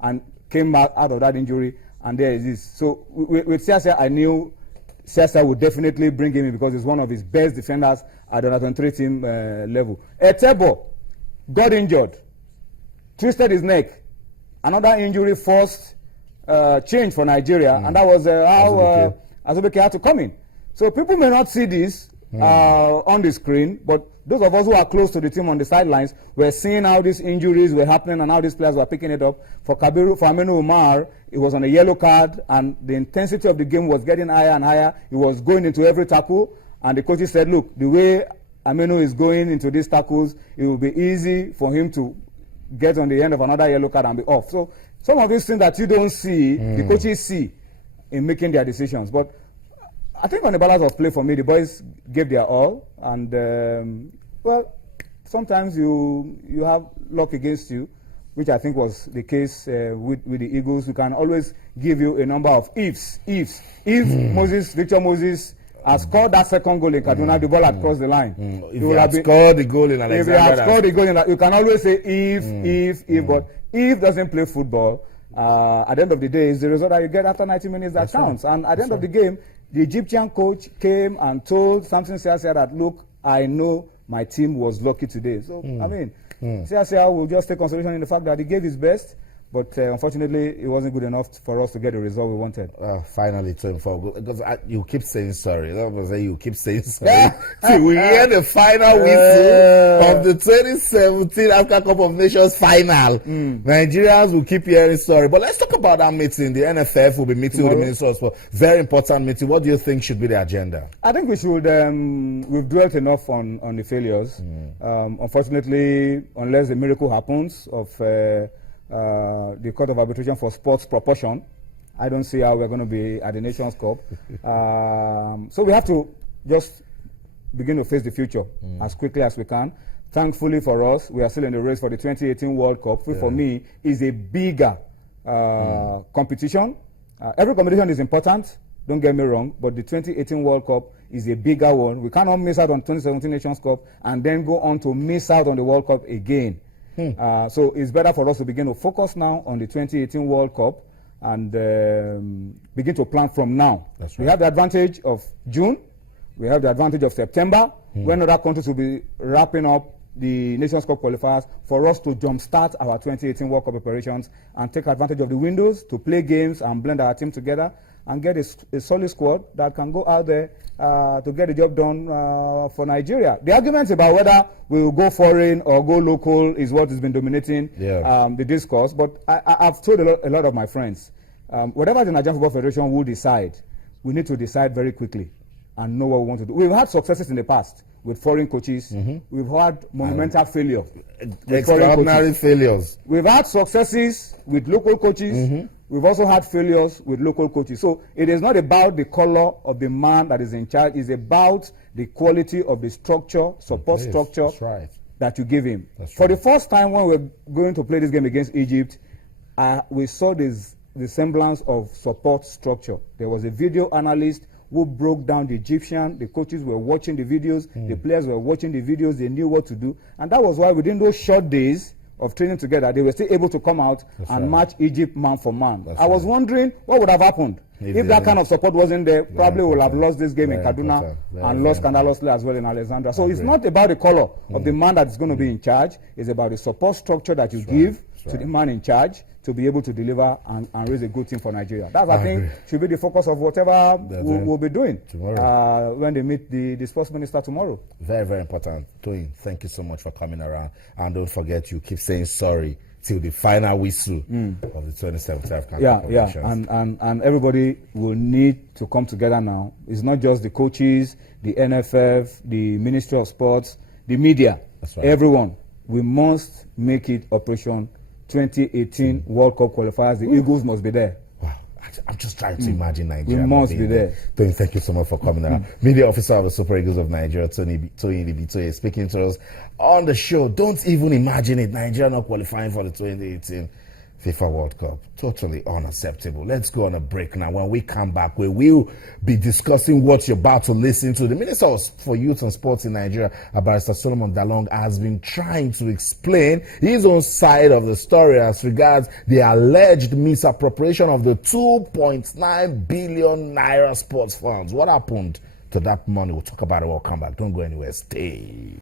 and came out of that injury, and there it is. So with Siasia, I knew Siasia would definitely bring him in because he's one of his best defenders at the under-23 team level. Etebo got injured, twisted his neck. Another injury forced change for Nigeria, and that was how Azubike had to come in. So people may not see this on the screen, but those of us who are close to the team on the sidelines were seeing how these injuries were happening and how these players were picking it up. For Aminu Umar, it was on a yellow card, and the intensity of the game was getting higher and higher. He was going into every tackle, and the coaches said, look, the way Aminu is going into these tackles, it will be easy for him to get on the end of another yellow card and be off. So some of these things that you don't see, the coaches see in making their decisions. But I think on the balance of play for me, the boys gave their all, and well, sometimes you have luck against you, which I think was the case with the Eagles. We can always give you a number of ifs. If Victor Moses has scored that second goal in Kaduna, the ball had crossed the line. If he had scored the goal in Alexander, if he had scored the goal in you can always say if, but if doesn't play football, at the end of the day, it's the result that you get after 90 minutes that counts. Right. And at the end of the game, the Egyptian coach came and told Samson Siasia that, look, I know my team was lucky today. So, I mean, Siasia will just take consolation in the fact that he gave his best, but unfortunately, it wasn't good enough for us to get the result we wanted. Finally, because you keep saying sorry. You keep saying sorry. Till we hear the final whistle of the 2017 AFCON Cup of Nations final. Nigerians will keep hearing sorry. But let's talk about that meeting. The NFF will be meeting with the Minister of Sport. Very important meeting. What do you think should be the agenda? I think we should, we've dwelt enough on the failures. Unfortunately, unless a miracle happens of the Court of Arbitration for Sports Proportion, I don't see how we're going to be at the Nations Cup. So we have to just begin to face the future as quickly as we can. Thankfully for us, we are still in the race for the 2018 World Cup, which for me is a bigger competition. Every competition is important, don't get me wrong, but the 2018 World Cup is a bigger one. We cannot miss out on 2017 Nations Cup and then go on to miss out on the World Cup again. So it's better for us to begin to focus now on the 2018 World Cup and begin to plan from now. That's right. We have the advantage of June. We have the advantage of September, when other countries will be wrapping up the Nations Cup qualifiers, for us to jumpstart our 2018 World Cup preparations and take advantage of the windows to play games and blend our team together and get a solid squad that can go out there to get the job done for Nigeria. The arguments about whether we will go foreign or go local is what has been dominating the discourse. But I've told a lot of my friends, whatever the Nigerian Football Federation will decide, we need to decide very quickly and know what we want to do. We've had successes in the past with foreign coaches. We've had monumental failures. Extraordinary failures. We've had successes with local coaches. We've also had failures with local coaches. So it is not about the color of the man that is in charge. It's about the quality of the structure, support structure that you give him. For the first time when we're going to play this game against Egypt, we saw the semblance of support structure. There was a video analyst who broke down the Egyptian. The coaches were watching the videos. The players were watching the videos. They knew what to do. And that was why within those short days of training together, they were still able to come out and match Egypt man for man. I was wondering what would have happened if that kind of support wasn't there. Probably would have lost this game in Kaduna and lost scandalously as well in Alexandria. So it's not about the color of the man that's going to be in charge. It's about the support structure that you give to the man in charge to be able to deliver and raise a good team for Nigeria. That, I think, should be the focus of whatever we'll be doing tomorrow when they meet the sports minister tomorrow. Very, very important. Toyin, thank you so much for coming around. And don't forget, you keep saying sorry till the final whistle of the 2017 AFCON. And everybody will need to come together now. It's not just the coaches, the NFF, the Ministry of Sports, the media, everyone. We must make it Operation 2018 World Cup qualifiers. The Eagles must be there. Wow. I'm just trying to imagine Nigeria. We must be there. Tony, thank you so much for coming around. Media officer of the Super Eagles of Nigeria, Toyin Ibitoye, speaking to us on the show. Don't even imagine it. Nigeria not qualifying for the 2018 FIFA World Cup. Totally unacceptable. Let's go on a break now. When we come back, we will be discussing what you're about to listen to. The Minister for Youth and Sports in Nigeria, Barrister Solomon Dalong, has been trying to explain his own side of the story as regards the alleged misappropriation of the 2.9 billion naira sports funds. What happened to that money? We'll talk about it when we come back. Don't go anywhere. Stay.